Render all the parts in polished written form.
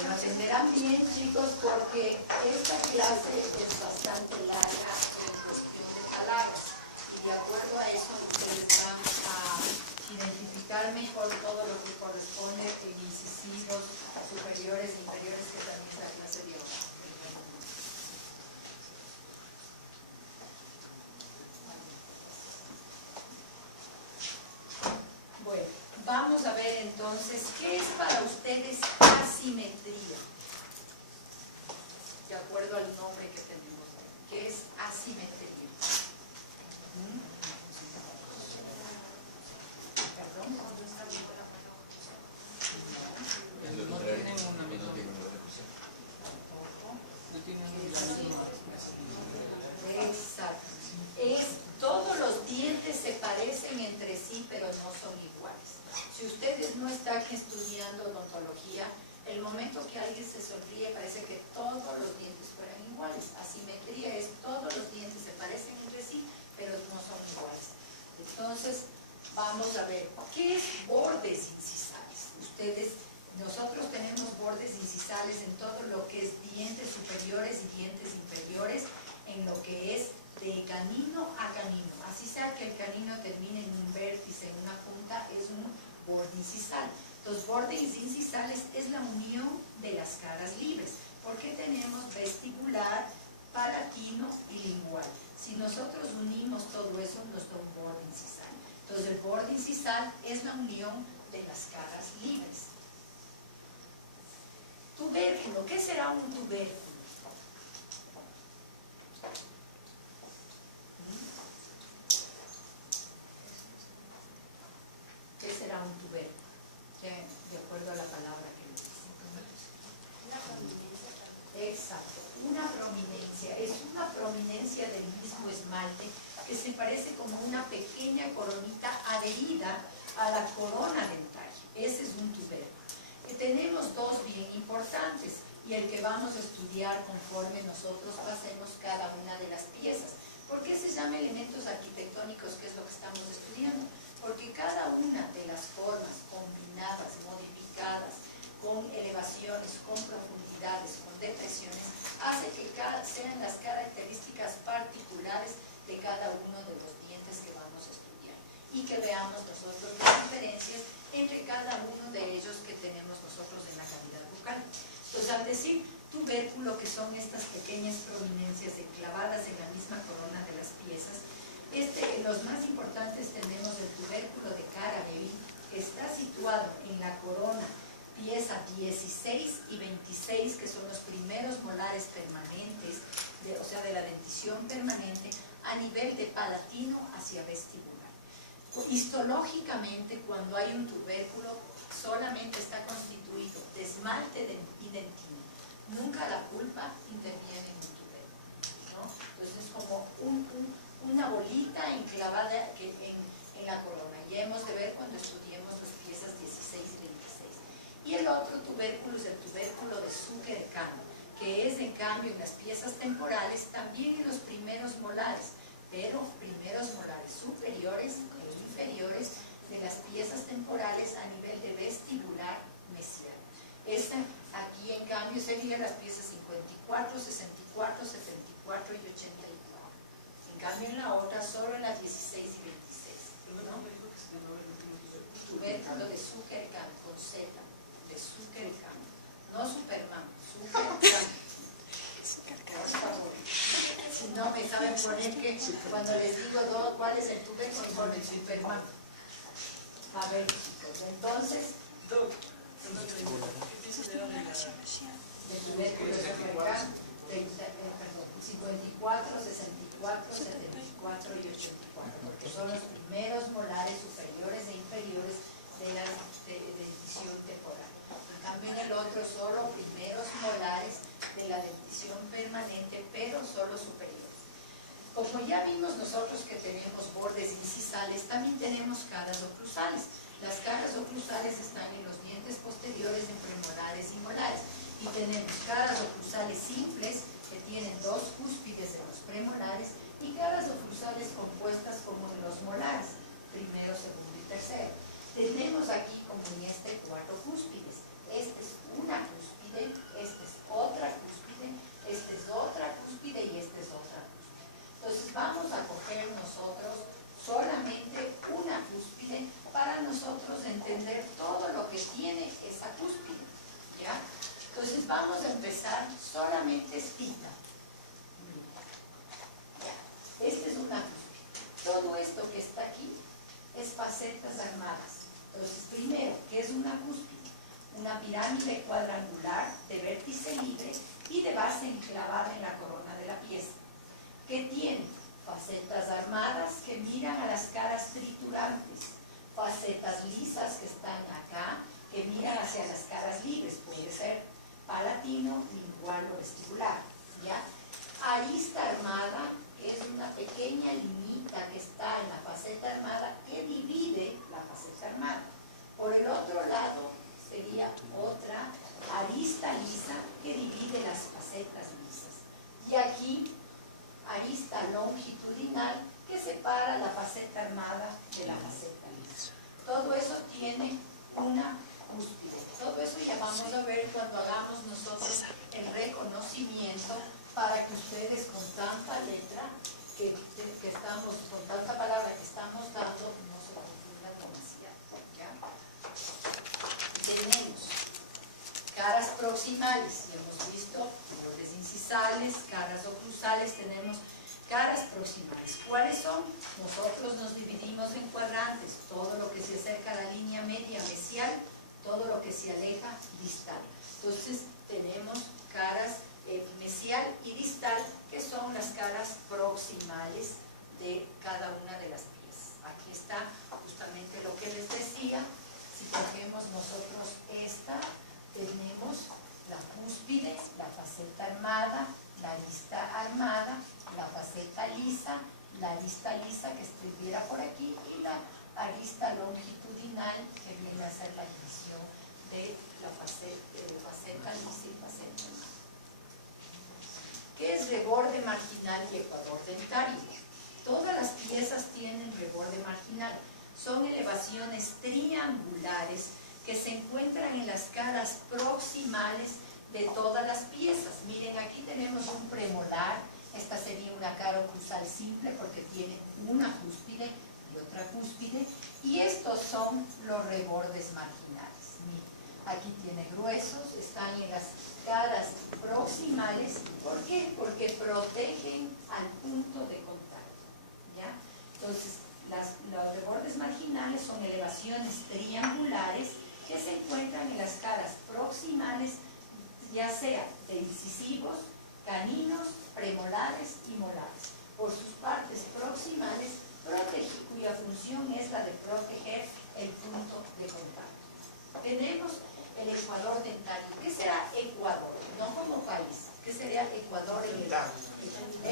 Bueno, atenderán bien, chicos, porque esta clase es bastante larga en cuestión de palabras y de acuerdo a eso ustedes van a identificar mejor todo lo que corresponde en incisivos superiores e inferiores, que también es la clase de hoy. Bueno, vamos a ver entonces, ¿qué es para ustedes asimetría? De acuerdo al nombre que tenemos ahí. ¿Qué es asimetría? ¿Perdón? No tienen una misma repercusión. No tienen la misma repercusión. Exacto. Todos los dientes se parecen entre sí, pero no son iguales. Si ustedes no están estudiando odontología, el momento que alguien se sonríe parece que todos los dientes fueran iguales. Asimetría es todos los dientes se parecen entre sí, pero no son iguales. Entonces, vamos a ver, ¿qué es bordes incisales? Nosotros tenemos bordes incisales en todo lo que es dientes superiores y dientes inferiores, en lo que es de canino a canino. Así sea que el canino termine en un vértice, en una punta, es un borde incisal. Los bordes incisales es la unión de las caras libres, porque tenemos vestibular, palatino y lingual. Si nosotros unimos todo eso, nos da un borde incisal. Entonces el borde incisal es la unión de las caras libres. Tubérculo, ¿qué será un tubérculo? ¿Qué será un tubérculo? De acuerdo a la palabra que le dice. Una prominencia. Exacto, una prominencia. Es una prominencia del mismo esmalte que se parece como una pequeña coronita adherida a la corona dental. Ese es un tubérculo. Tenemos dos bien importantes y el que vamos a estudiar conforme nosotros pasemos cada una de las piezas. ¿Por qué se llama elementos arquitectónicos, que es lo que estamos estudiando? Porque cada una de las formas combinadas, modificadas, con elevaciones, con profundidades, con depresiones, hace que sean las características particulares de cada uno de los dientes que vamos a estudiar y que veamos nosotros las diferencias entre cada uno de ellos que tenemos nosotros en la cavidad bucal. Entonces, al decir tubérculo, que son estas pequeñas prominencias enclavadas en la misma corona de las piezas, los más importantes tenemos el tubérculo de Caravelli, que está situado en la corona pieza 16 y 26, que son los primeros molares permanentes, o sea, de la dentición permanente, a nivel de palatino hacia vestibular. Histológicamente, cuando hay un tubérculo, solamente está constituido de esmalte y dentina. Nunca la pulpa interviene en un tubérculo, ¿no? Entonces es como una bolita enclavada en la corona. Ya hemos de ver cuando estudiemos las piezas 16 y 26. Y el otro tubérculo es el tubérculo de Zucker-Kahn, que es en cambio en las piezas temporales, también en los primeros molares, pero primeros molares superiores e inferiores de las piezas temporales a nivel de vestibular mesial. Esta aquí en cambio serían las piezas 54, 64, 74 y 84. En cambio en la otra solo en las 16 y 26. ¿No? Tubérculo de Zucker-Kahn con Z, de Zucker-Kahn, no Superman, Zucker-Kahn. Por favor. Si no me saben poner que cuando les digo cuál es el tubérculo, ponen Superman. A ver, chicos, entonces, el tubérculo de Zucker-Kahn, 54, 64, 74 y 84, porque son los primeros molares superiores e inferiores de la dentición temporal. En cambio en el otro solo primeros molares de la dentición permanente, pero solo superiores. Como ya vimos nosotros que tenemos bordes incisales, también tenemos caras oclusales. Las caras oclusales están en los dientes posteriores en premolares y molares. Y tenemos caras oclusales simples, que tienen dos cúspides en los premolares, y caras oclusales compuestas como en los molares, primero, segundo y tercero. Tenemos aquí, como en este, cuatro cúspides. Esta es una cúspide, vamos a empezar solamente espita. Ya, esta es una cúspide. Todo esto que está aquí es facetas armadas. Entonces, primero, ¿qué es una cúspide? Una pirámide cuadrangular de vértice libre y de base enclavada en la corona de la pieza, que tiene facetas armadas que miran a las caras triturantes, facetas lisas que están acá, que miran hacia las caras libres, puede ser palatino, lingual o vestibular, ¿ya? Arista armada, que es una pequeña linita que está en la faceta armada que divide la faceta armada. Por el otro lado sería otra arista lisa que divide las facetas lisas. Y aquí, arista longitudinal que separa la faceta armada de la faceta lisa. Todo eso tiene una cúspide. Todo eso ya vamos a ver cuando hagamos nosotros el reconocimiento, para que ustedes con tanta letra que estamos, con tanta palabra que estamos dando, no se confundan demasiado, ¿ya? Tenemos caras proximales, ya hemos visto bordes incisales, caras oclusales, tenemos caras proximales. ¿Cuáles son? Nosotros nos dividimos en cuadrantes, todo lo que se acerca a la línea media mesial, todo lo que se aleja distal. Entonces tenemos caras mesial y distal, que son las caras proximales de cada una de las piezas. Aquí está justamente lo que les decía. Si cogemos nosotros esta, tenemos la cúspide, la faceta armada, la arista armada, la faceta lisa, la arista lisa que estuviera por aquí y la arista longitudinal que viene a ser la división de la faceta lisa y faceta armada. ¿Qué es reborde marginal y ecuador dentario? Todas las piezas tienen reborde marginal. Son elevaciones triangulares que se encuentran en las caras proximales de todas las piezas. Miren, aquí tenemos un premolar. Esta sería una cara oclusal simple porque tiene una cúspide y otra cúspide. Y estos son los rebordes marginales. Miren, aquí tiene gruesos, están en las caras proximales. ¿Por qué? Porque protegen al punto de contacto, ¿ya? Entonces, los rebordes marginales son elevaciones triangulares que se encuentran en las caras proximales, ya sea de incisivos, caninos, premolares y molares. Por sus partes proximales, cuya función es la de proteger el punto de contacto. Tenemos el ecuador dentario. ¿Qué será Ecuador? No como país. ¿Qué sería Ecuador en el?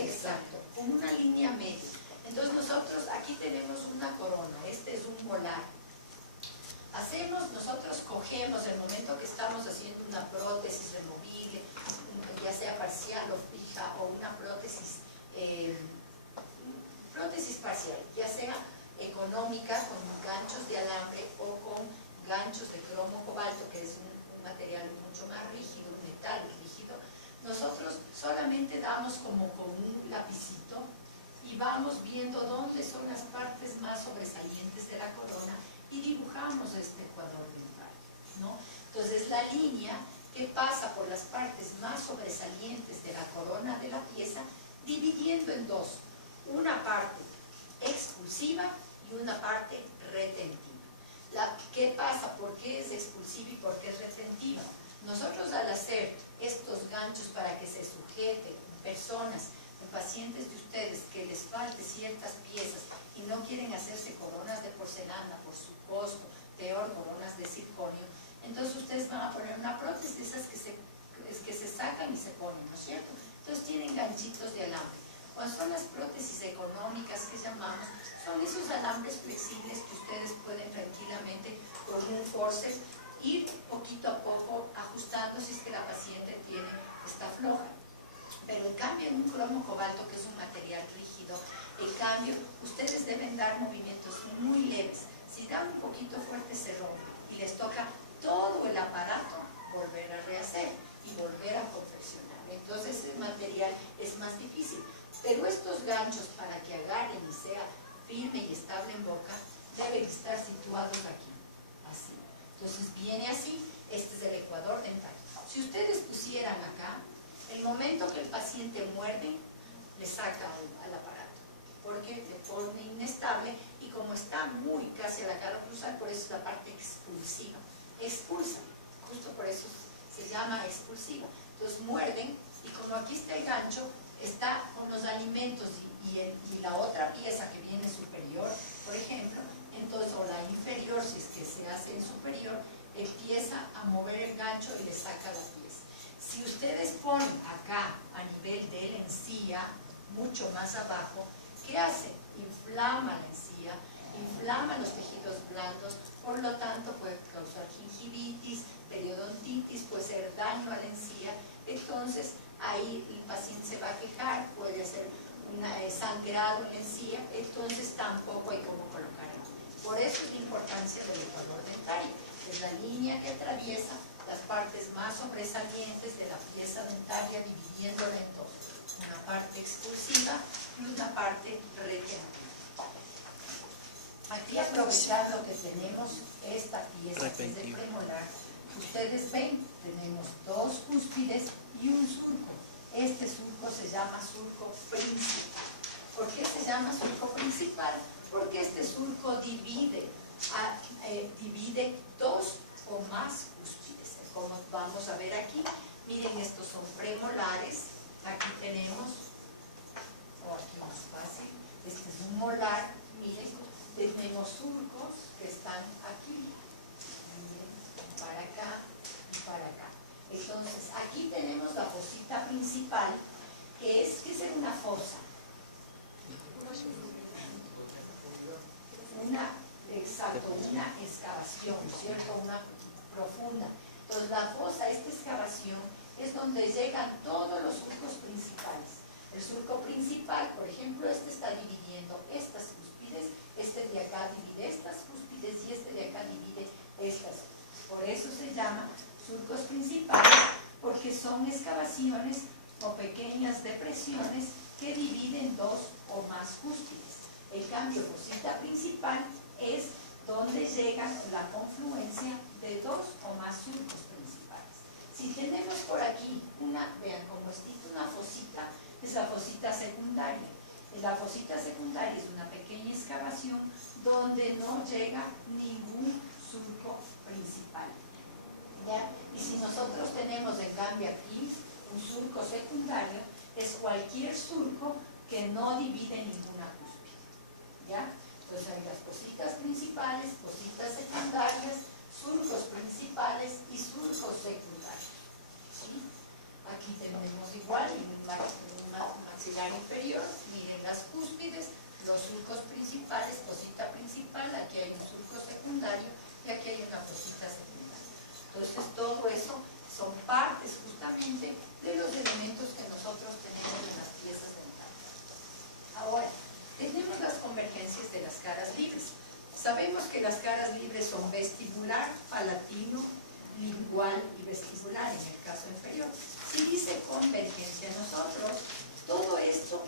Exacto, con una línea media. Entonces nosotros aquí tenemos una corona, este es un molar. Nosotros cogemos el momento que estamos haciendo una prótesis removible, ya sea parcial o fija, o una prótesis parcial, ya sea económica con ganchos de alambre o con ganchos de cromo cobalto, que es un material mucho más rígido, un metal rígido. Nosotros solamente damos como con un lapicito y vamos viendo dónde son las partes más sobresalientes de la corona y dibujamos este ecuador dental, ¿no? Entonces la línea que pasa por las partes más sobresalientes de la corona de la pieza, dividiendo en dos, una parte expulsiva y una parte retentiva. ¿Qué pasa? ¿Por qué es expulsiva y por qué es retentiva? Nosotros al hacer estos ganchos para que se sujeten personas, pacientes de ustedes que les falte ciertas piezas y no quieren hacerse coronas de porcelana por su costo, peor coronas de circonio, entonces ustedes van a poner una prótesis de esas que se sacan y se ponen, ¿no es cierto? Entonces tienen ganchitos de alambre. Cuando son las prótesis económicas que llamamos, son esos alambres flexibles que ustedes pueden tranquilamente con un forceps ir poquito a poco ajustando si es que la paciente está floja. Pero en cambio en un cromo cobalto, que es un material rígido, en cambio ustedes deben dar movimientos muy leves. Si dan un poquito fuerte se rompe y les toca todo el aparato volver a rehacer y volver a confeccionar. Entonces el material es más difícil. Pero estos ganchos, para que agarren y sea firme y estable en boca, deben estar situados aquí, así. Entonces viene así, este es el ecuador dental. Si ustedes pusieran acá, el momento que el paciente muerde, le saca al aparato, porque le pone inestable y como está muy casi a la cara cruzal, por eso es la parte expulsiva. Expulsa, justo por eso se llama expulsiva. Entonces muerden y como aquí está el gancho, está con los alimentos y la otra pieza que viene superior, por ejemplo, entonces, o la inferior, si es que se hace en superior, empieza a mover el gancho y le saca la pieza. Si ustedes ponen acá, a nivel de la encía, mucho más abajo, ¿qué hace? Inflama la encía, inflama los tejidos blandos, por lo tanto puede causar gingivitis, periodontitis, puede ser daño a la encía, entonces ahí el paciente se va a quejar, puede hacer un sangrado en la encía, entonces tampoco hay cómo colocar aquí. Por eso es la importancia del ecuador dentario, es la línea que atraviesa las partes más sobresalientes de la pieza dentaria, dividiéndola en dos, una parte expulsiva y una parte retentiva. Aquí, aprovechando que tenemos esta pieza que es de premolar, ustedes ven, tenemos dos cúspides y un surco. Este surco se llama surco principal. ¿Por qué se llama surco principal? Porque este surco divide dos o más cúspides. Como vamos a ver aquí, miren, estos son premolares. Aquí tenemos, o aquí más fácil, este es un molar, miren, tenemos surcos que están aquí, miren, para acá y para acá. Entonces, aquí tenemos la fosita principal, que es una fosa. Una excavación, ¿cierto? Una profunda. Entonces, la fosa, esta excavación, es donde llegan todos los surcos principales. El surco principal, por ejemplo, este está dividiendo estas cúspides, este de acá divide estas cúspides y este de acá divide estas. Por eso se llama surcos principales, porque son excavaciones o pequeñas depresiones que dividen dos o más cúspides. En cambio, fosita principal es donde llega la confluencia de dos o más surcos principales. Si tenemos por aquí vean como está una fosita, es la fosita secundaria. La fosita secundaria es una pequeña excavación donde no llega ningún surco principal. ¿Ya? Y si nosotros tenemos en cambio aquí un surco secundario, es cualquier surco que no divide ninguna cúspide. ¿Ya? Entonces hay las fositas principales, fositas secundarias, surcos principales y surcos secundarios. ¿Sí? Aquí tenemos igual un maxilar inferior, miren las cúspides, los surcos principales, fosita principal, aquí hay un surco secundario y aquí hay una fosita secundaria. Entonces todo eso son partes justamente de los elementos que nosotros tenemos en las piezas dentales. Ahora, tenemos las convergencias de las caras libres. Sabemos que las caras libres son vestibular, palatino, lingual y vestibular en el caso inferior. Si dice convergencia, todo esto,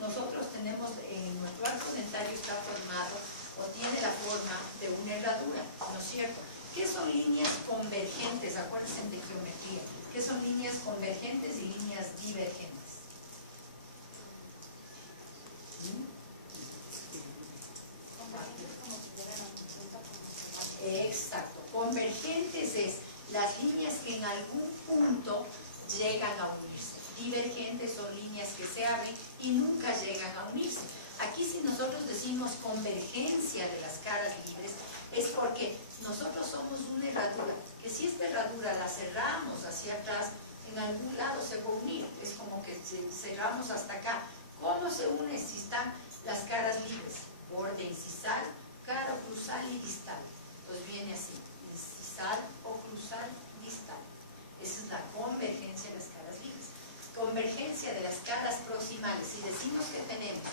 nosotros tenemos, en nuestro arco dentario está formado o tiene la forma de una herradura, ¿no es cierto? ¿Qué son líneas convergentes? Acuérdense de geometría. ¿Qué son líneas convergentes y líneas divergentes? Exacto. Convergentes es las líneas que en algún punto llegan a unirse. Divergentes son líneas que se abren y nunca llegan a unirse. Aquí si nosotros decimos convergencia de las caras libres, es porque nosotros somos una herradura, que si esta herradura la cerramos hacia atrás, en algún lado se va a unir. Es como que cerramos hasta acá. ¿Cómo se une si están las caras libres? Borde incisal, cara cruzal y distal. Pues viene así, incisal o cruzal, distal. Esa es la convergencia de las caras libres. Convergencia de las caras proximales. Si decimos que tenemos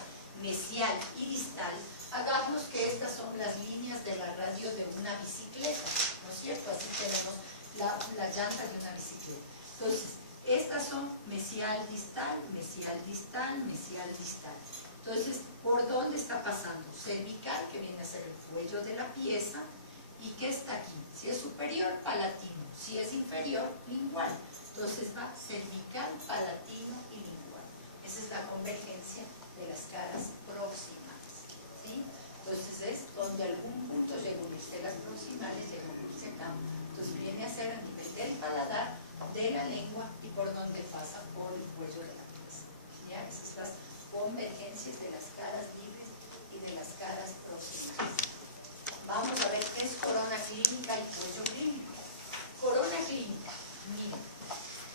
mesial y distal, hagamos que estas son las líneas de la radio de una bicicleta, ¿no es cierto? Así tenemos la llanta de una bicicleta. Entonces, estas son mesial distal, mesial distal, mesial distal. Entonces, ¿por dónde está pasando? Cervical, que viene a ser el cuello de la pieza, ¿y qué está aquí? Si es superior, palatino. Si es inferior, lingual. Entonces va cervical, palatino y lingual. Esa es la convergencia de las caras proximales, ¿sí? Entonces es donde algún punto llega a unirse las proximales, llega a unirse acá. Entonces viene a ser a nivel del paladar, de la lengua y por donde pasa por el cuello de la pieza. ¿Ya? Esas son las convergencias de las caras libres y de las caras proximales. Vamos a ver qué es corona clínica y cuello clínico. Corona clínica, miren,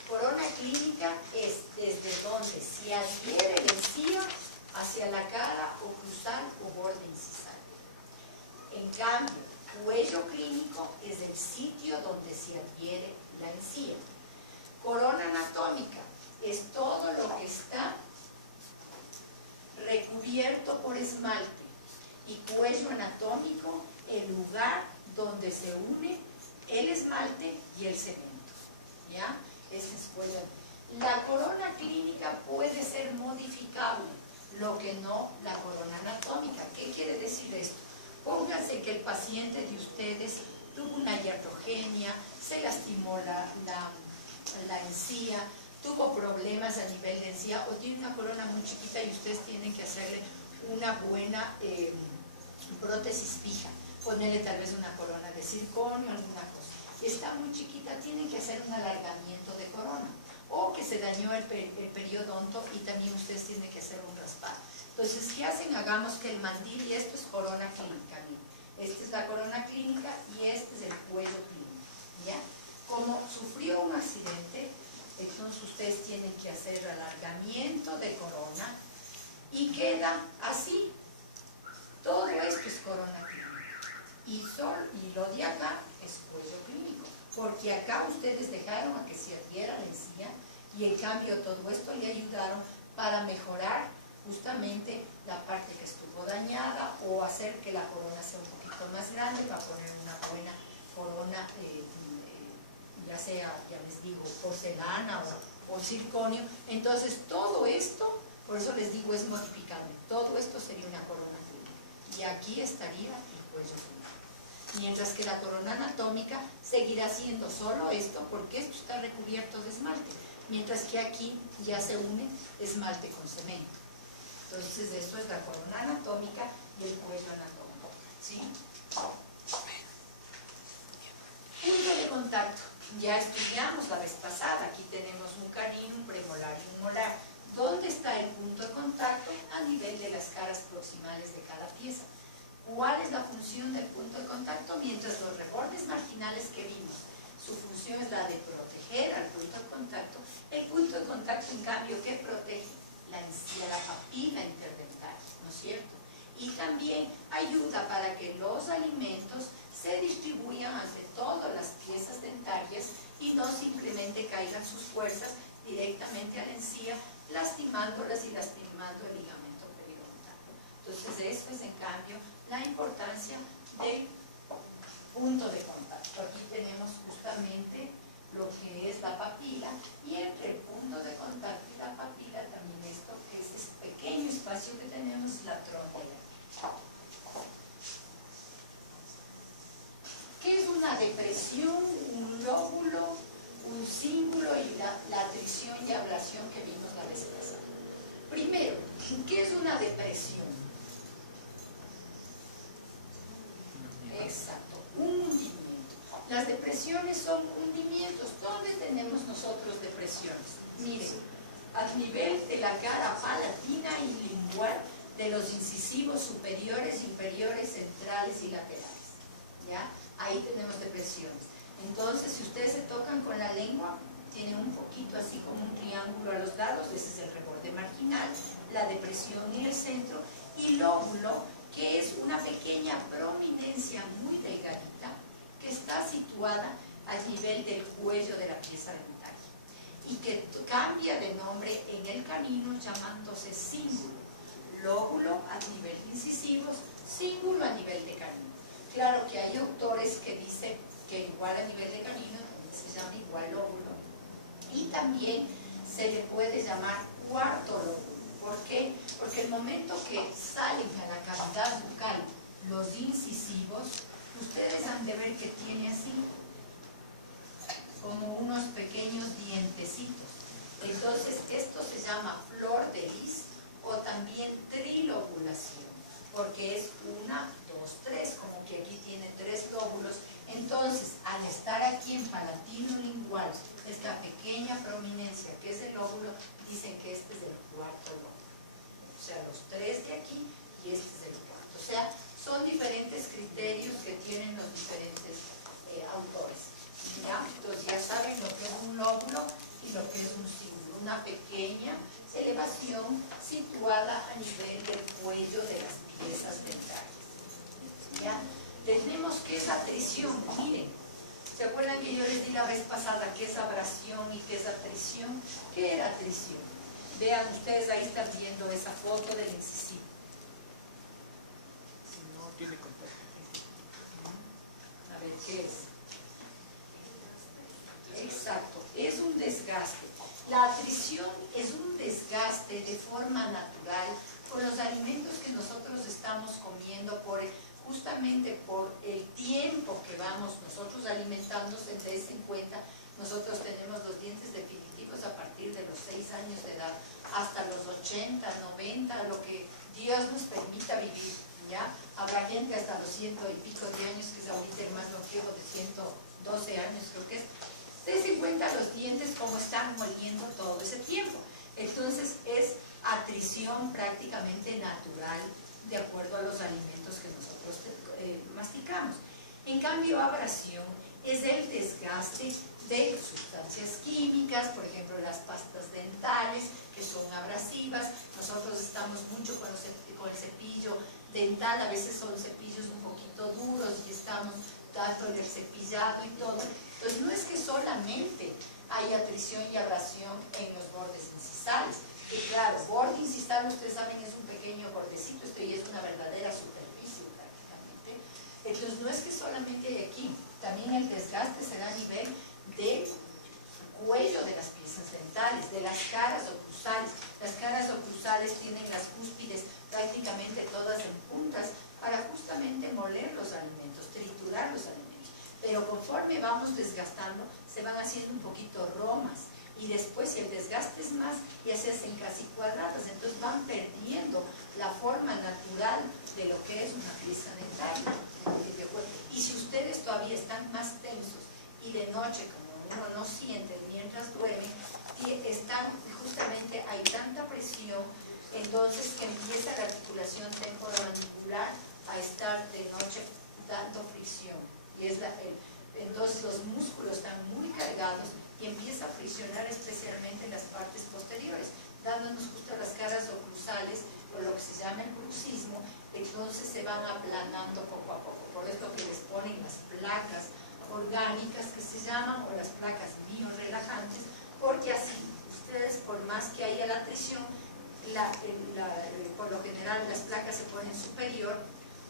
corona clínica es desde donde se adhiere la encía hacia la cara oclusal o borde incisal. En cambio, cuello clínico es el sitio donde se adhiere la encía. Corona anatómica es todo lo que está recubierto por esmalte, y cuello anatómico el lugar donde se une el esmalte y el cemento. ¿Ya? Ese es cuello. La corona clínica puede ser modificable, lo que no la corona anatómica. ¿Qué quiere decir esto? Pónganse que el paciente de ustedes tuvo una iatrogenia, se lastimó la encía, tuvo problemas a nivel de encía o tiene una corona muy chiquita y ustedes tienen que hacerle una buena prótesis fija, ponerle tal vez una corona de circonio, alguna cosa. Está muy chiquita, tienen que hacer un alargamiento de corona, o que se dañó el periodonto y también ustedes tienen que hacer un raspado. Entonces, ¿qué hacen? Hagamos que el mandil, y esto es corona clínica, miren. Esta es la corona clínica y este es el cuello clínico, ¿ya? Como sufrió un accidente, entonces ustedes tienen que hacer alargamiento de corona y queda así. Todo esto es corona clínica. Y lo de acá es cuello clínico, porque acá ustedes dejaron a que se adhiera la encía y en cambio todo esto le ayudaron para mejorar justamente la parte que estuvo dañada o hacer que la corona sea un poquito más grande para poner una buena corona, ya sea, ya les digo, porcelana o circonio. Entonces todo esto, por eso les digo, es modificable. Todo esto sería una corona clínica y aquí estaría el cuello clínico. Mientras que la corona anatómica seguirá siendo solo esto, porque esto está recubierto de esmalte, mientras que aquí ya se une esmalte con cemento. Entonces esto es la corona anatómica y el cuello anatómico, ¿sí? Punto de contacto. Ya estudiamos la vez pasada, aquí tenemos un canino, un premolar y un molar. ¿Dónde está el punto de contacto? A nivel de las caras proximales de cada pieza. ¿Cuál es la función del punto de contacto? Mientras los rebordes marginales que vimos, su función es la de proteger al punto de contacto. El punto de contacto, en cambio, ¿qué protege? La encía, la papila interdental, ¿no es cierto? Y también ayuda para que los alimentos se distribuyan ante todas las piezas dentarias y no simplemente caigan sus fuerzas directamente a la encía, lastimándolas y lastimando el ligamento periodontal. Entonces, esto es, en cambio, la importancia del punto de contacto. Aquí tenemos justamente lo que es la papila, y entre el punto de contacto y la papila también esto, que es este pequeño espacio que tenemos, la tróndula. ¿Qué es una depresión, un lóbulo, un cíngulo y la atrición y ablación que vimos la vez pasada? Primero, ¿qué es una depresión? Exacto, un hundimiento. Las depresiones son hundimientos. ¿Dónde tenemos nosotros depresiones? Miren, a nivel de la cara palatina y lingual, de los incisivos superiores, inferiores, centrales y laterales. ¿Ya? Ahí tenemos depresiones. Entonces, si ustedes se tocan con la lengua, tienen un poquito así como un triángulo a los lados, ese es el reborde marginal, la depresión en el centro, y lóbulo, que es una pequeña prominencia muy delgadita, que está situada a nivel del cuello de la pieza dentaria, y que cambia de nombre en el canino llamándose cíngulo. Lóbulo a nivel de incisivos, cíngulo a nivel de canino. Claro que hay autores que dicen que igual a nivel de canino se llama igual lóbulo, y también se le puede llamar cuarto lóbulo. ¿Por qué? Porque el momento que salen a la cavidad bucal los incisivos, ustedes han de ver que tiene así pequeños dientecitos. Entonces, esto se llama flor de lis o también trilobulación, porque es 1, 2, 3, como que aquí tiene 3 lóbulos. Entonces, al estar aquí en palatino lingual, esta pequeña prominencia que es el lóbulo, dicen que este es el 4º lóbulo. O sea, los 3 de aquí y este es el 4º. O sea, son diferentes criterios que tienen los diferentes autores. ¿Ya? Entonces ya saben lo que es un lóbulo y lo que es un cíngulo. Una pequeña elevación situada a nivel del cuello de las piezas dentales. ¿Ya? Tenemos que es atrición, miren. ¿Se acuerdan que yo les di la vez pasada qué es abrasión y qué es atrición? ¿Qué era atrición? Vean, ustedes ahí están viendo esa foto del incisivo. Si no tiene contacto. A ver, ¿qué es? Exacto, es un desgaste. La atrición es un desgaste de forma natural con los alimentos que nosotros estamos comiendo justamente por el tiempo que vamos nosotros alimentándonos. Tenés en cuenta, nosotros tenemos los dientes definitivos a partir de los 6 años de edad hasta los 80, 90, lo que Dios nos permita vivir, ¿ya? Habrá gente hasta los 100 y pico de años, que es ahorita el más longevo de 112 años, creo que es. Tenés en cuenta los dientes como están moliendo todo ese tiempo. Entonces es atrición prácticamente natural de acuerdo a los alimentos que nosotros masticamos. En cambio, abrasión es el desgaste de sustancias químicas, por ejemplo las pastas dentales que son abrasivas. Nosotros estamos mucho con el cepillo dental, a veces son cepillos un poquito duros y estamos dando el cepillado y todo. Entonces no es que solamente hay atrición y abrasión en los bordes incisales, que claro, borde incisal, ustedes saben, es un pequeño bordecito, esto ya es una verdadera superficie prácticamente. Entonces no es que solamente hay aquí, también el desgaste se da a nivel del cuello de las piezas dentales, de las caras oclusales. Las caras oclusales tienen las cúspides prácticamente todas en puntas para justamente moler los alimentos, triturar los alimentos. Pero conforme vamos desgastando, se van haciendo un poquito romas. Y después, si el desgaste es más, ya se hacen casi cuadradas. Entonces van perdiendo la forma natural de lo que es una pieza dental. Y si ustedes todavía están más tensos y de noche, como uno no siente mientras duerme, están justamente, hay tanta presión, entonces que empieza la articulación temporomandibular a estar de noche dando fricción. Y entonces los músculos están muy cargados y empieza a friccionar especialmente las partes posteriores, dándonos justo las caras oclusales, o lo que se llama el bruxismo. Entonces se van aplanando poco a poco. Por esto que les ponen las placas orgánicas que se llaman, o las placas biorelajantes, porque así ustedes, por más que haya la tensión, por lo general las placas se ponen superior,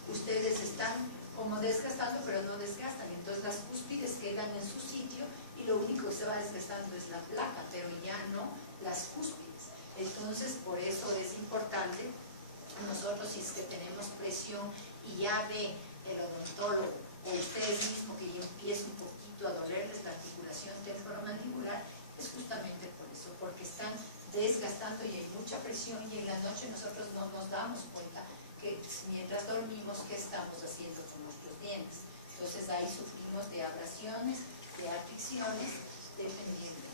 ustedes están como desgastando, pero no desgastan. Entonces las cúspides quedan en su sitio y lo único que se va desgastando es la placa, pero ya no las cúspides. Entonces, por eso es importante, nosotros si es que tenemos presión y ya ve el odontólogo o ustedes mismos que ya empieza un poquito a dolerles la articulación temporomandibular, es justamente por eso, porque están desgastando y hay mucha presión, y en la noche nosotros no nos damos cuenta que mientras dormimos, ¿qué estamos haciendo con nuestros dientes? Entonces ahí sufrimos de abrasiones, de atriciones, dependiendo.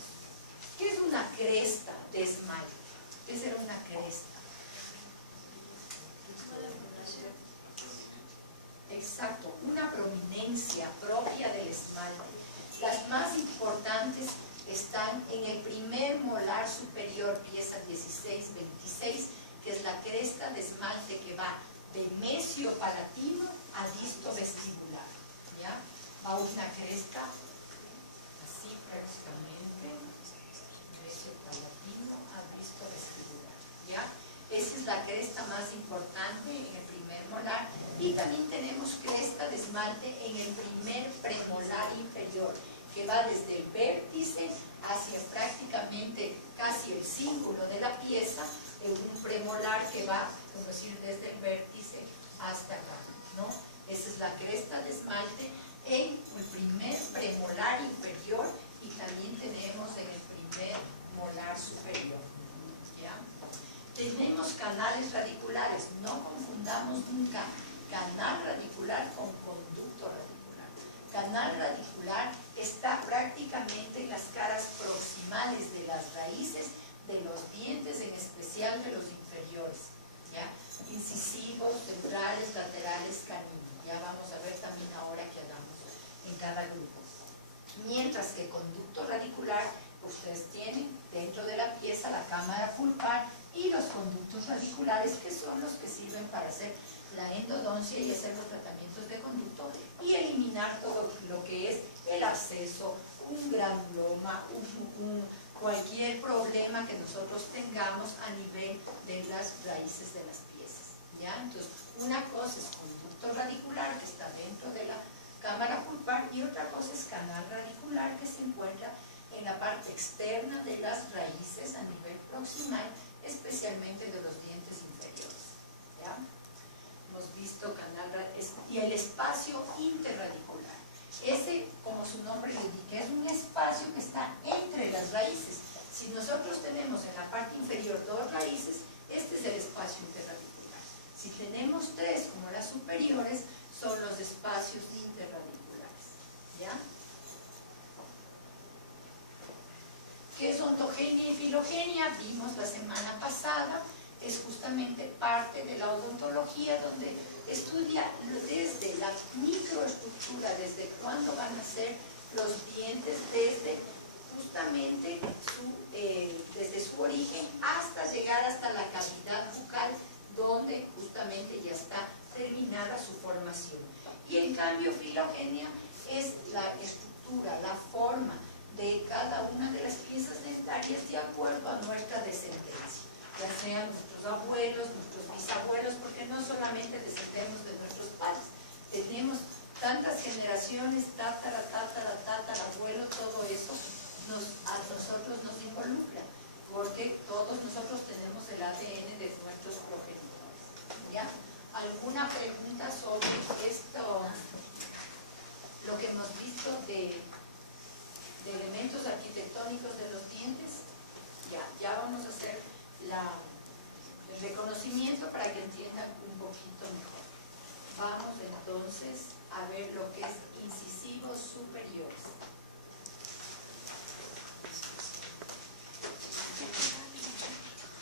¿Qué es una cresta de esmalte? ¿Qué será una cresta? Exacto, una prominencia propia del esmalte. Las más importantes están en el primer molar superior, pieza 16-26, que es la cresta de esmalte que va de mesio palatino a disto vestibular. ¿Ya? Va una cresta así prácticamente, mesio palatino a disto vestibular. ¿Ya? Esa es la cresta más importante en el primer molar. Y también tenemos cresta de esmalte en el primer premolar inferior, que va desde el vértice hacia prácticamente casi el cíngulo de la pieza, en un premolar que va, como decir, desde el vértice hasta acá, ¿no? Esa es la cresta de esmalte en el primer premolar inferior, y también tenemos hablamos de un canal radicular con conducto radicular. Canal radicular está prácticamente en las caras proximales de las raíces de los dientes, en especial de los inferiores, ¿ya? Incisivos, centrales, laterales, caninos. Ya vamos a ver también ahora que hagamos en cada grupo. Mientras que conducto radicular, ustedes tienen dentro de la pieza la cámara pulpar y los conductos radiculares, que son los que sirven para hacer la endodoncia y hacer los tratamientos de conducto y eliminar todo lo que es el absceso, un granuloma, cualquier problema que nosotros tengamos a nivel de las raíces de las piezas, ¿ya? Entonces, una cosa es conducto radicular, que está dentro de la cámara pulpar, y otra cosa es canal radicular, que se encuentra en la parte externa de las raíces a nivel proximal, especialmente de los dientes inferiores, ¿ya? Hemos visto y el espacio interradicular. Ese, como su nombre lo indica, es un espacio que está entre las raíces. Si nosotros tenemos en la parte inferior dos raíces, este es el espacio interradicular. Si tenemos tres, como las superiores, son los espacios interradiculares, ¿ya? ¿Qué es ontogenia y filogenia? Vimos la semana pasada. Es justamente parte de la odontología, donde estudia desde la microestructura, desde cuándo van a ser los dientes, desde justamente desde su origen hasta llegar hasta la cavidad bucal, donde justamente ya está terminada su formación. Y en cambio filogenia es la estructura, la forma de cada una de las piezas dentarias de acuerdo a nuestra descendencia, ya sean nuestros abuelos, nuestros bisabuelos, porque no solamente descendemos de nuestros padres, tenemos tantas generaciones, tatarabuelo, todo eso a nosotros nos involucra, porque todos nosotros tenemos el ADN de nuestros progenitores, ¿ya? ¿Alguna pregunta sobre esto, lo que hemos visto de elementos arquitectónicos de los dientes? Ya vamos a hacer el reconocimiento para que entiendan un poquito mejor. Vamos entonces a ver lo que es incisivos superiores.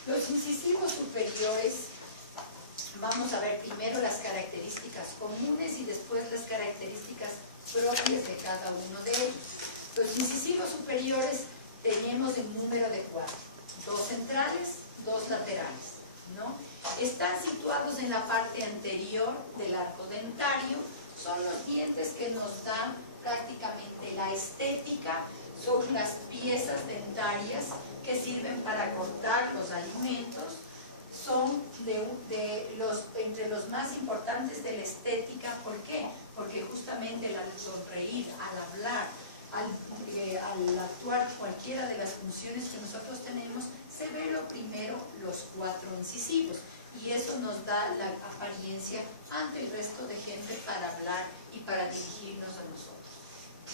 Los incisivos superiores, vamos a ver primero las características comunes y después las características propias de cada uno de ellos. Los incisivos superiores tenemos el número de 4, 2 centrales, 2 laterales, ¿no? Están situados en la parte anterior del arco dentario, son los dientes que nos dan prácticamente la estética, son las piezas dentarias que sirven para cortar los alimentos, son entre los más importantes de la estética. ¿Por qué? Porque justamente al sonreír, al hablar, al actuar cualquiera de las funciones que nosotros tenemos, se ve lo primero los 4 incisivos, y eso nos da la apariencia ante el resto de gente para hablar y para dirigirnos a nosotros.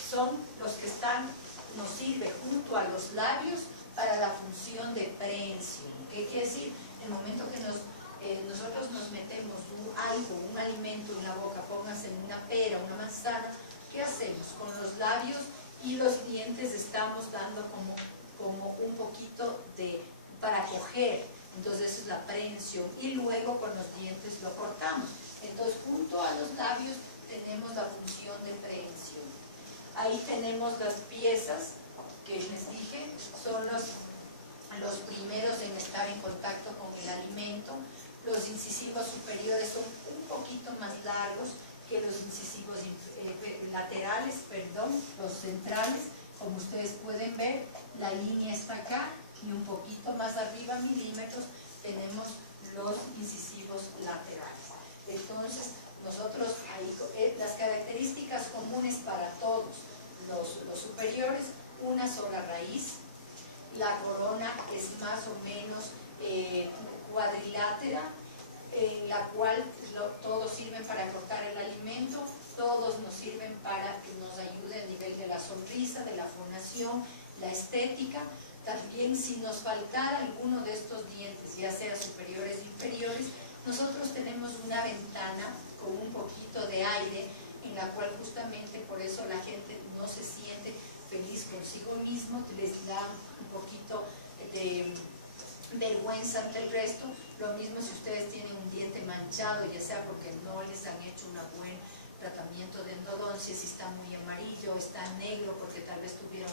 Son los que nos sirven junto a los labios para la función de prehensión. ¿Qué quiere decir? El momento que nosotros nos metemos un alimento en la boca, pónganse una pera, una manzana, ¿qué hacemos? Con los labios y los dientes estamos dando como un poquito para coger. Entonces esa es la prehensión, y luego con los dientes lo cortamos. Entonces junto a los labios tenemos la función de prehensión. Ahí tenemos las piezas que les dije, son los primeros en estar en contacto con el alimento. Los incisivos superiores son un poquito más largos que los incisivos laterales, los centrales. Como ustedes pueden ver, la línea está acá, y un poquito más arriba, milímetros, tenemos los incisivos laterales. Entonces, nosotros ahí, las características comunes para todos los superiores: una sola raíz, la corona es más o menos cuadrilátera, en la cual todos sirven para cortar el alimento, todos nos sirven para que nos ayude a nivel de la sonrisa, de la fonación, la estética. También, si nos faltara alguno de estos dientes, ya sea superiores o inferiores, nosotros tenemos una ventana con un poquito de aire, en la cual justamente por eso la gente no se siente feliz consigo mismo, les da un poquito de vergüenza ante el resto. Lo mismo si ustedes tienen un diente manchado, ya sea porque no les han hecho un buen tratamiento de endodoncia, si está muy amarillo, está negro porque tal vez tuvieron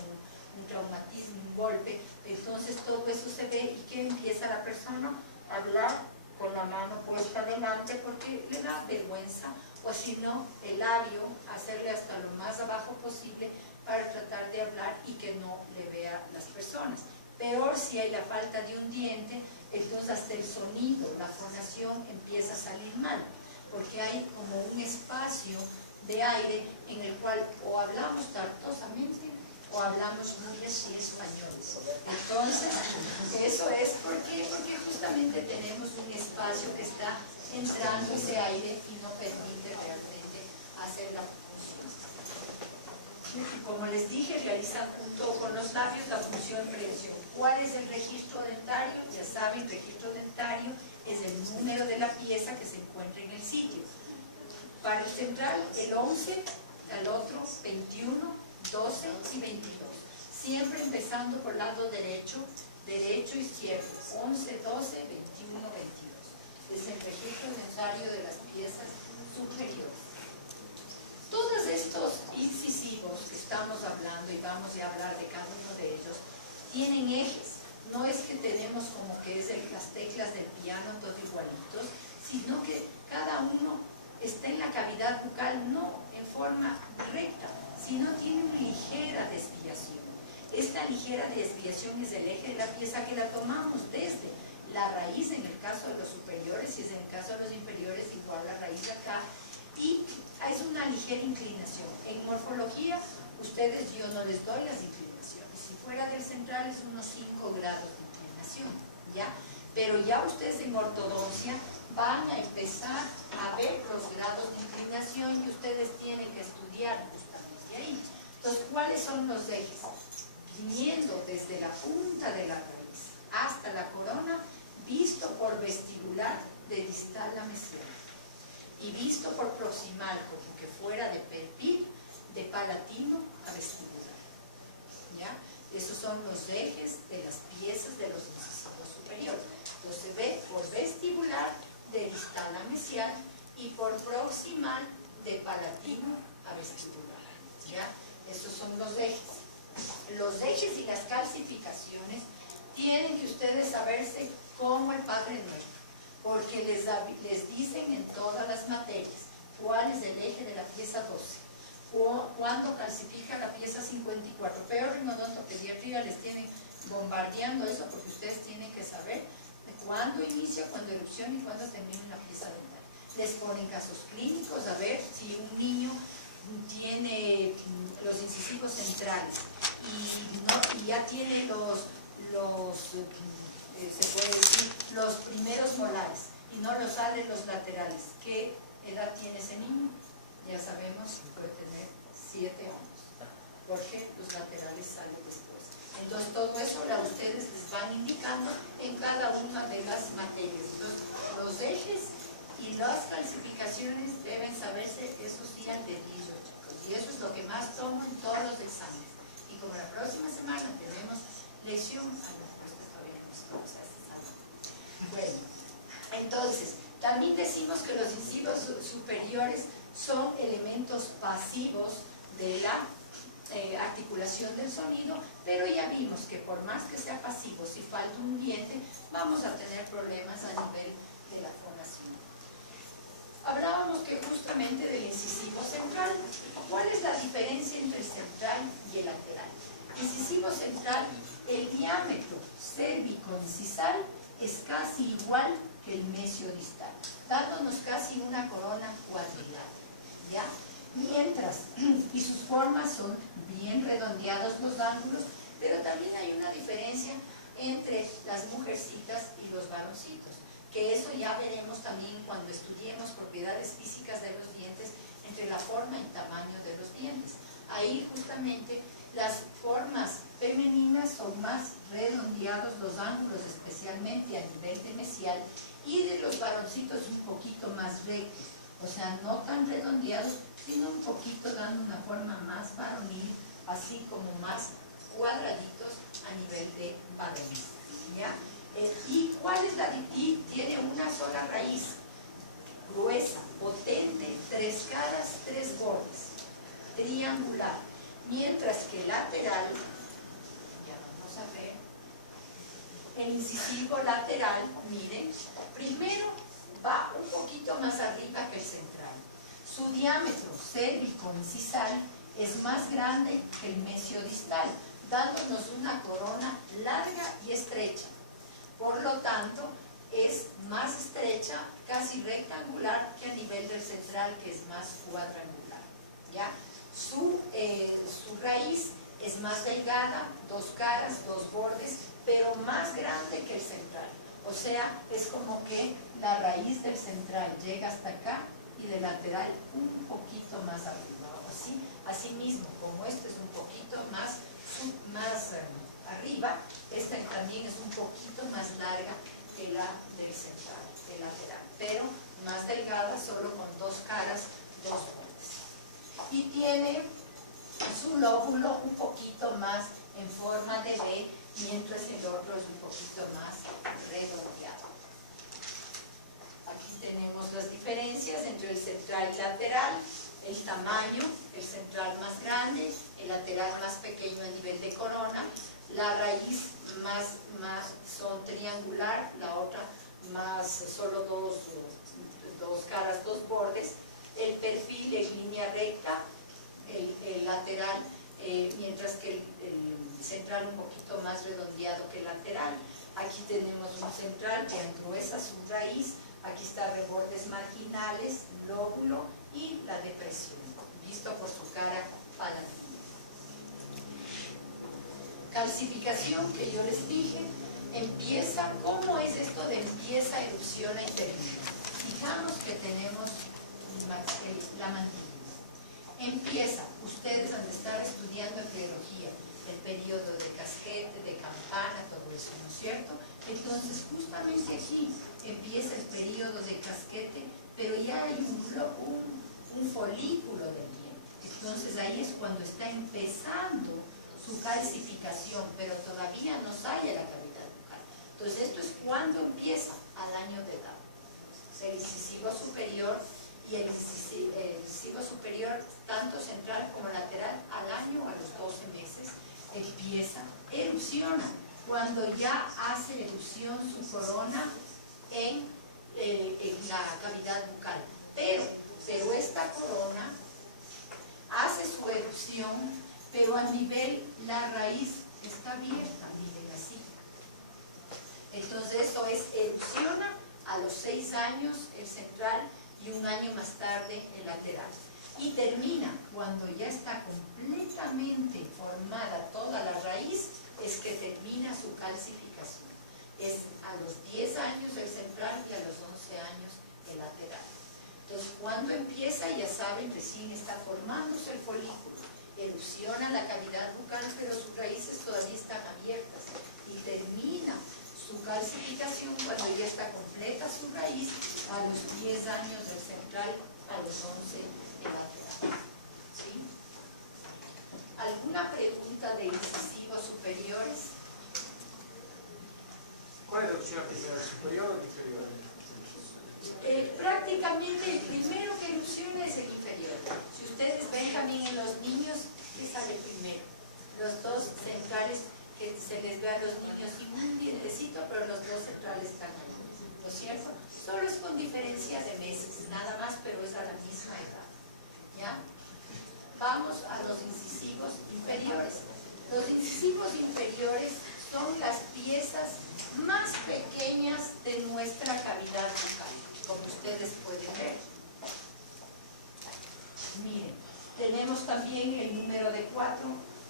un traumatismo, un golpe, entonces todo eso se ve. ¿Y qué empieza la persona? A hablar con la mano puesta adelante porque le da vergüenza, o si no, el labio, hacerle hasta lo más abajo posible para tratar de hablar y que no le vea las personas. Peor si hay la falta de un diente, entonces hasta el sonido, la fonación empieza a salir mal, porque hay como un espacio de aire en el cual o hablamos tartosamente o hablamos muy así españoles. Entonces, eso es porque justamente tenemos un espacio que está entrando ese aire y no permite realmente hacer la función. Como les dije, realizan junto con los labios la función prevención. ¿Cuál es el registro dentario? Ya saben, registro dentario es el número de la pieza que se encuentra en el sitio. Para el central, el 11, al otro, 21, 12 y 22. Siempre empezando por el lado derecho, izquierdo, 11, 12, 21, 22. Es el registro dentario de las piezas superiores. Todos estos incisivos que estamos hablando, y vamos a hablar de cada uno de ellos, tienen ejes. No es que tenemos como que es las teclas del piano todos igualitos, sino que cada uno está en la cavidad bucal no en forma recta, sino tiene una ligera desviación. Esta ligera desviación es el eje de la pieza que la tomamos desde la raíz en el caso de los superiores, y es en el caso de los inferiores igual la raíz de acá, y es una ligera inclinación. En morfología, ustedes yo no les doy las inclinaciones, si fuera del central es unos 5 grados de inclinación, ¿ya? Pero ya ustedes en ortodoncia van a empezar a ver los grados de inclinación y ustedes tienen que estudiar justamente ahí. Entonces, ¿cuáles son los ejes? Viniendo desde la punta de la raíz hasta la corona, visto por vestibular de distal a mesial, y visto por proximal, como que fuera de perfil, de palatino a vestibular. ¿Ya? Esos son los ejes de las piezas de los incisivos superiores. Entonces se ve por vestibular de distal a mesial y por proximal de palatino a vestibular. ¿Ya? Esos son los ejes. Los ejes y las calcificaciones tienen que ustedes saberse como el Padre Nuestro, porque les dicen en todas las materias cuál es el eje de la pieza 12, o cuándo calcifica la pieza 54. Peor en odontopediatría les tienen bombardeando eso, porque ustedes tienen que saber cuándo inicia, cuándo erupciona y cuándo termina una pieza dental. Les ponen casos clínicos a ver si un niño tiene los incisivos centrales y ya tiene se puede decir, los primeros molares y no los salen los laterales. ¿Qué edad tiene ese niño? Ya sabemos que puede tener 7 años, porque los laterales salen después. Entonces todo eso a ustedes les van indicando en cada una de las materias. Entonces los ejes y las calcificaciones deben saberse, eso sí, al dedillo, chicos, y eso es lo que más tomo en todos los exámenes. Y como la próxima semana tenemos lección, bueno, entonces también decimos que los incisivos superiores son elementos pasivos de la articulación del sonido, pero ya vimos que por más que sea pasivo, si falta un diente, vamos a tener problemas a nivel de la fonación. Hablábamos que justamente del incisivo central. ¿Cuál es la diferencia entre el central y el lateral? Incisivo central, el diámetro cérvico-incisal es casi igual que el mesiodistal, dándonos casi una corona cuadrilátera, ¿ya? Mientras, y sus formas son bien redondeados los ángulos, pero también hay una diferencia entre las mujercitas y los varoncitos, que eso ya veremos también cuando estudiemos propiedades físicas de los dientes, entre la forma y tamaño de los dientes. Ahí justamente las formas femeninas son más redondeados los ángulos, especialmente a nivel de mesial, y de los varoncitos un poquito más rectos, o sea, no tan redondeados, sino un poquito dando una forma más varonil, así como más cuadraditos a nivel de varones, ¿ya? ¿Y cuál es y tiene una sola raíz, gruesa, potente, 3 caras, 3 bordes, triangular, mientras que lateral, ya vamos a ver, el incisivo lateral, miren, primero va un poquito más arriba que el central. Su diámetro cérvico-incisal es más grande que el mesiodistal, dándonos una corona larga y estrecha. Por lo tanto, es más estrecha, casi rectangular, que a nivel del central, que es más cuadrangular, ¿ya? Su raíz es más delgada, 2 caras, 2 bordes, pero más grande que el central. O sea, es como que la raíz del central llega hasta acá y del lateral un poquito más arriba, así. Asimismo, como este es un poquito más arriba, esta también es un poquito más larga que la del central, del lateral, pero más delgada, solo con 2 caras, 2 bordes. Y tiene su lóbulo un poquito más en forma de B, mientras el otro es un poquito más redondeado. Aquí tenemos las diferencias entre el central y lateral, el tamaño, el central más grande, el lateral más pequeño a nivel de corona, la raíz más son triangular, la otra más solo 2 caras, 2 bordes, el perfil es línea recta, el lateral, mientras que el central un poquito más redondeado que el lateral. Aquí tenemos un central que engruesa su raíz, aquí está rebordes marginales, lóbulo y la depresión, visto por su cara palatina. Calcificación que yo les dije, empieza, ¿cómo es esto de empieza, erupciona y termina? Fijamos que tenemos la mandíbula. Empieza, ustedes han de estar estudiando embriología, el periodo de casquete, de campana, todo eso, ¿no es cierto? Entonces, justamente aquí empieza el periodo de casquete, pero ya hay un folículo del diente. Entonces, ahí es cuando está empezando su calcificación, pero todavía no sale a la cavidad bucal. Entonces, esto es cuando empieza, al año de edad. El incisivo superior y el incisivo superior, tanto central como lateral, al año, a los 12 meses, empieza, erupciona, cuando ya hace erupción su corona en la cavidad bucal. Pero esta corona hace su erupción, pero a nivel, la raíz está abierta, miren así. Entonces, esto es, erupciona a los 6 años el central y 1 año más tarde el lateral. Y termina cuando ya está completamente formada toda la raíz, es que termina su calcificación. Es a los 10 años el central y a los 11 años el lateral. Entonces, cuando empieza, ya saben, recién está formándose el folículo, erupciona la cavidad bucal, pero sus raíces todavía están abiertas y termina su calcificación cuando ya está completa su raíz a los 10 años del central, a los 11 el lateral. ¿Sí? ¿Alguna pregunta de incisivos superiores? ¿Cuál es la opción primero, superior o inferior? Prácticamente el primero que erupciona es el inferior. Si ustedes ven también en los niños, ¿qué sale primero? Los 2 centrales, que se les ve a los niños y un dientecito, pero los 2 centrales están ahí, ¿no es cierto? Solo es con diferencia de meses, nada más, pero es a la misma edad. ¿Ya? Vamos a los incisivos inferiores. Los incisivos inferiores son las piezas más pequeñas de nuestra cavidad bucal, como ustedes pueden ver. Miren, tenemos también el número de 4,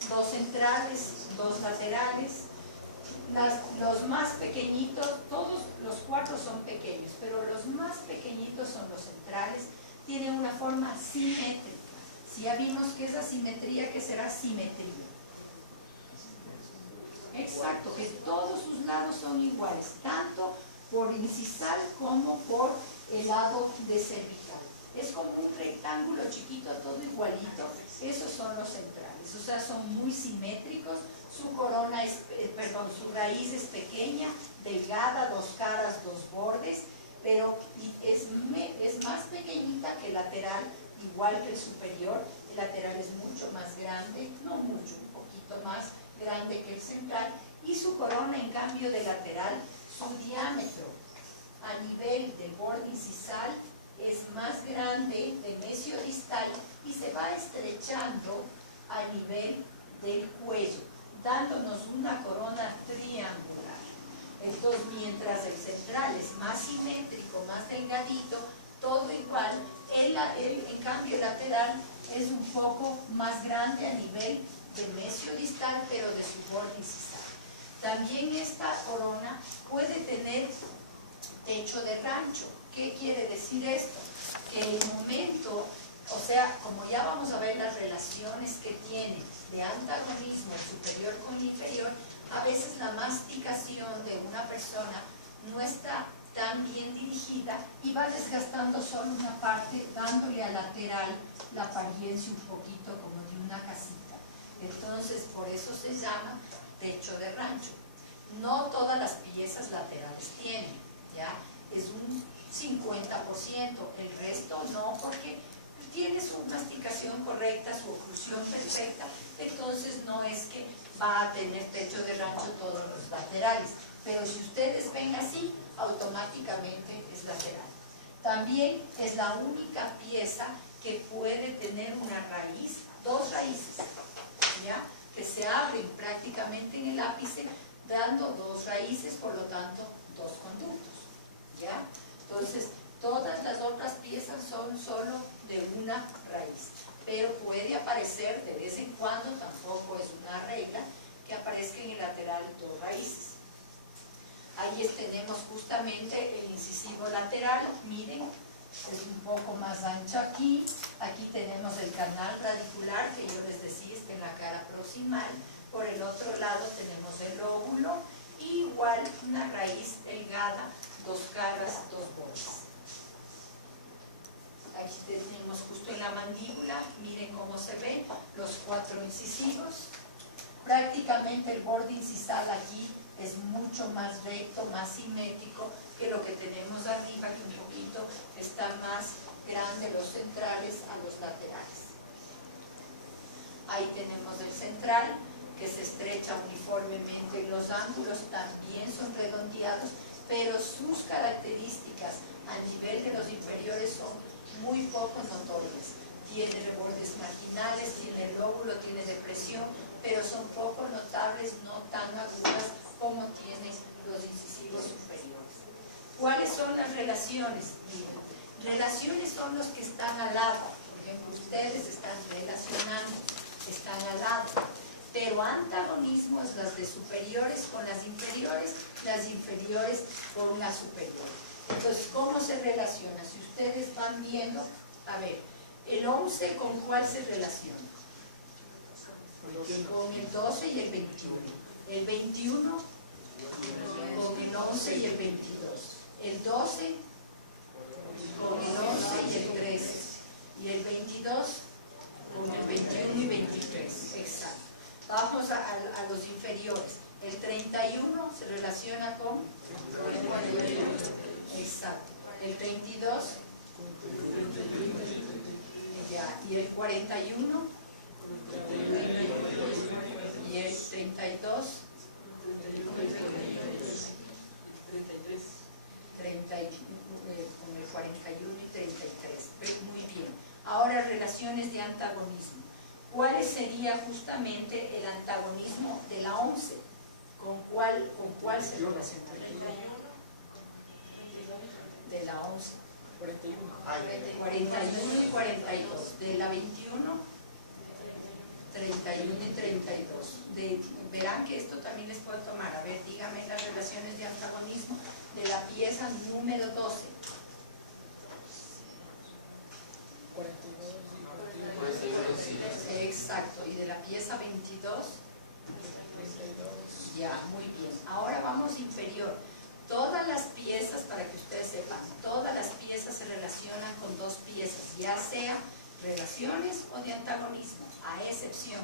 2 centrales, 2 laterales. Los más pequeñitos, todos los 4 son pequeños, pero los más pequeñitos son los centrales, tienen una forma simétrica. Si ya vimos que esa simetría, ¿qué será simetría? Exacto, que todos sus lados son iguales, tanto por incisal como por el lado de cervical. Es como un rectángulo chiquito, todo igualito. Esos son los centrales, o sea, son muy simétricos. Su corona es, su raíz es pequeña, delgada, dos caras, dos bordes, pero es más pequeñita que el lateral, igual que el superior. El lateral es mucho más grande, no mucho, un poquito más grande que el central, y su corona, en cambio, de lateral, su diámetro a nivel del borde incisal es más grande de mesiodistal y se va estrechando a nivel del cuello, dándonos una corona triangular. Entonces, mientras el central es más simétrico, más delgadito, todo igual, en cambio el lateral es un poco más grande a nivel de mesiodistal, pero de su borde incisal. También esta corona puede tener techo de rancho. ¿Qué quiere decir esto? Que el momento, o sea, como ya vamos a ver las relaciones que tiene de antagonismo superior con inferior, a veces la masticación de una persona no está tan bien dirigida y va desgastando solo una parte, dándole al lateral la apariencia un poquito como de una casita. Entonces, por eso se llama techo de rancho. No todas las piezas laterales tienen, ¿ya? Es un 50%, el resto no, porque tiene su masticación correcta, su oclusión perfecta, entonces no es que va a tener techo de rancho todos los laterales, pero si ustedes ven así, automáticamente es lateral. También es la única pieza que puede tener una raíz, dos raíces, ¿ya? Que se abren prácticamente en el ápice, dando dos raíces, por lo tanto, dos conductos, ¿ya? Entonces, todas las otras piezas son solo de una raíz, pero puede aparecer de vez en cuando, tampoco es una regla, que aparezca en el lateral dos raíces. Ahí tenemos justamente el incisivo lateral, miren, es un poco más ancho aquí. Aquí tenemos el canal radicular, que yo les decía está en la cara proximal. Por el otro lado tenemos el lóbulo, y igual una raíz delgada, dos caras, dos bordes. Aquí tenemos justo en la mandíbula, miren cómo se ve, los cuatro incisivos. Prácticamente el borde incisal aquí es mucho más recto, más simétrico que lo que tenemos arriba, que un poquito está más grande los centrales a los laterales. Ahí tenemos el central, que se estrecha uniformemente en los ángulos, también son redondeados, pero sus características a nivel de los inferiores son muy poco notorias. Tiene bordes marginales, tiene lóbulo, tiene depresión, pero son poco notables, no tan agudas como tienen los incisivos superiores. ¿Cuáles son las relaciones? Miren, relaciones son los que están al lado. Por ejemplo, ustedes están relacionando, están al lado. Pero antagonismo es las de superiores con las inferiores con las superiores. Entonces, ¿cómo se relaciona? Si ustedes van viendo, a ver, el 11 ¿con cuál se relaciona? Con el 12 y el 21. El 21 con el 11 y el 22. El 12 con el 11 y el 13. Y el 22 con el 21 y 23. Exacto. Vamos a los inferiores. El 31 se relaciona con el 41. Exacto. El 22 ya. Y el 41 y el 32 con el 41 y 33. Muy bien. Ahora, relaciones de antagonismo. ¿Cuál sería justamente el antagonismo de la 11? ¿Con cuál se relacionaría? De la 11. 41 y 42. De la 21, 31 y 32. Verán que esto también les puedo tomar. A ver, díganme las relaciones de antagonismo de la pieza número 12. 42. Exacto. ¿Y de la pieza 22? Ya, muy bien. Ahora vamos inferior. Todas las piezas para que ustedes sepan, todas las piezas se relacionan con dos piezas, ya sea relaciones o de antagonismo, a excepción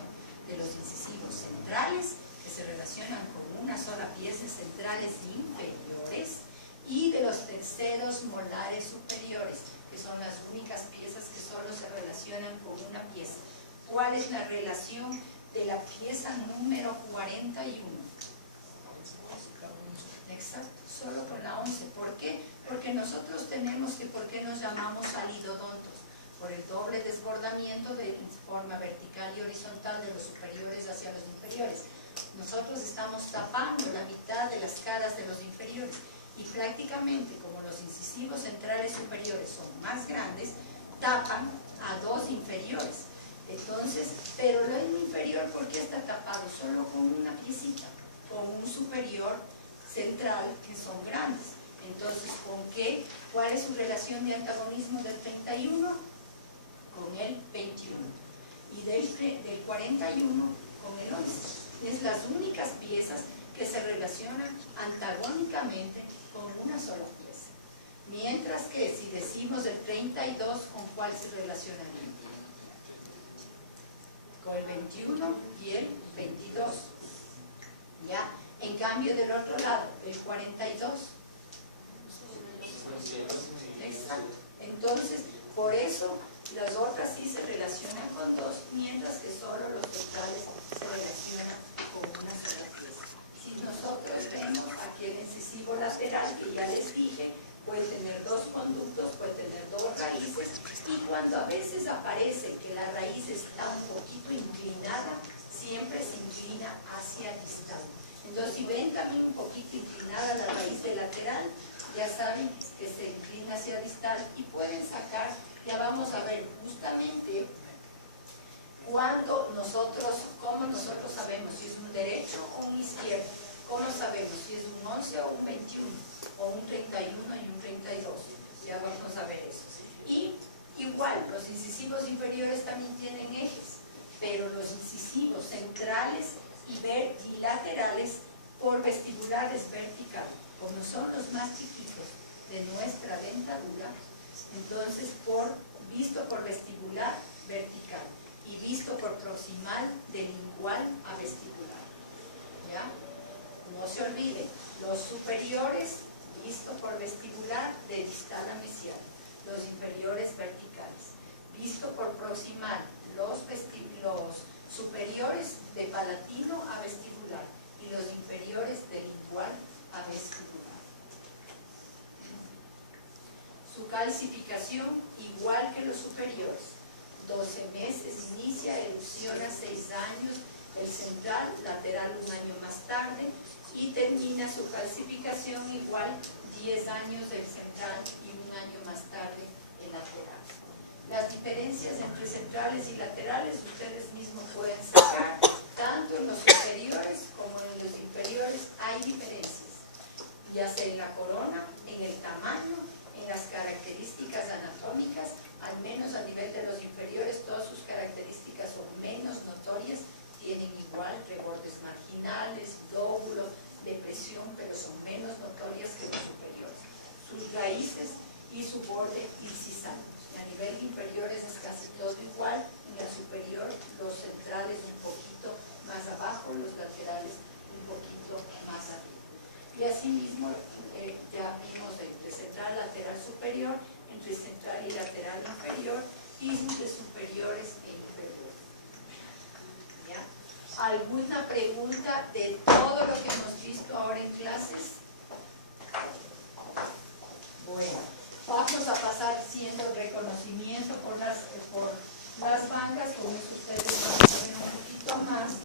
de los incisivos centrales, que se relacionan con una sola pieza, centrales inferiores, y de los terceros molares superiores, que son las únicas piezas que solo se relacionan con una pieza. ¿Cuál es la relación de la pieza número 41? Exacto, solo con la 11. ¿Por qué? Porque nosotros tenemos que, ¿por qué nos llamamos salidodontos? Por el doble desbordamiento de forma vertical y horizontal de los superiores hacia los inferiores. Nosotros estamos tapando la mitad de las caras de los inferiores y prácticamente, como los incisivos centrales superiores son más grandes, tapan a dos inferiores. Entonces, pero lo inferior, ¿por qué está tapado? Solo con una piecita, con un superior central que son grandes. Entonces, ¿con qué? ¿Cuál es su relación de antagonismo del 31? Con el 21. Y del 41 con el 11. Es las únicas piezas que se relacionan antagónicamente con una sola pieza. Mientras que si decimos el 32, ¿con cuál se relacionan? Con el 21 y el 22. ¿Ya? En cambio, del otro lado, el 42. Exacto. Entonces, por eso, las otras sí se relacionan con dos, mientras que solo los centrales se relacionan con una sola pieza. Si nosotros vemos aquí el incisivo lateral, que ya les dije, puede tener dos conductos, puede tener dos raíces, y cuando a veces aparece que la raíz está un poquito inclinada, siempre se inclina hacia el distal. Entonces, si ven también un poquito inclinada la raíz del lateral, ya saben que se inclina hacia distal y pueden sacar, ya vamos a ver justamente cuando cómo nosotros sabemos si es un derecho o un izquierdo, cómo sabemos si es un 11 o un 21, o un 31 y un 32, ya vamos a ver eso. Y igual, los incisivos inferiores también tienen ejes, pero los incisivos centrales y laterales por vestibulares verticales, como son los más chiquitos de nuestra dentadura, entonces visto por vestibular vertical y visto por proximal de lingual a vestibular. ¿Ya? No se olviden, los superiores visto por vestibular de distal a mesial, los inferiores verticales, visto por proximal, los superiores de palatino a vestibular y los inferiores de lingual a vestibular. Su calcificación igual que los superiores, 12 meses inicia, erupciona 6 años, el central, lateral un año más tarde y termina su calcificación igual 10 años del central y un año más tarde el lateral. Las diferencias entre centrales y laterales ustedes mismos pueden sacar, tanto en los superiores como en los inferiores hay diferencias, ya sea en la corona, en el tamaño, en las características anatómicas, al menos a nivel de los inferiores, todas sus características son menos notorias, tienen igual rebordes marginales, lóbulo, depresión, pero son menos notorias que los superiores. Sus raíces y su borde incisal. A nivel inferiores es casi todo igual, en el superior los centrales un poquito más abajo, los laterales un poquito más arriba. Y así mismo ya vimos entre central, lateral, superior, entre central y lateral inferior, y entre superiores e inferiores. ¿Ya? ¿Alguna pregunta de todo lo que hemos visto ahora en clases? Bueno, vamos a pasar haciendo reconocimiento por las bancas, con eso ustedes van a saber un poquito más.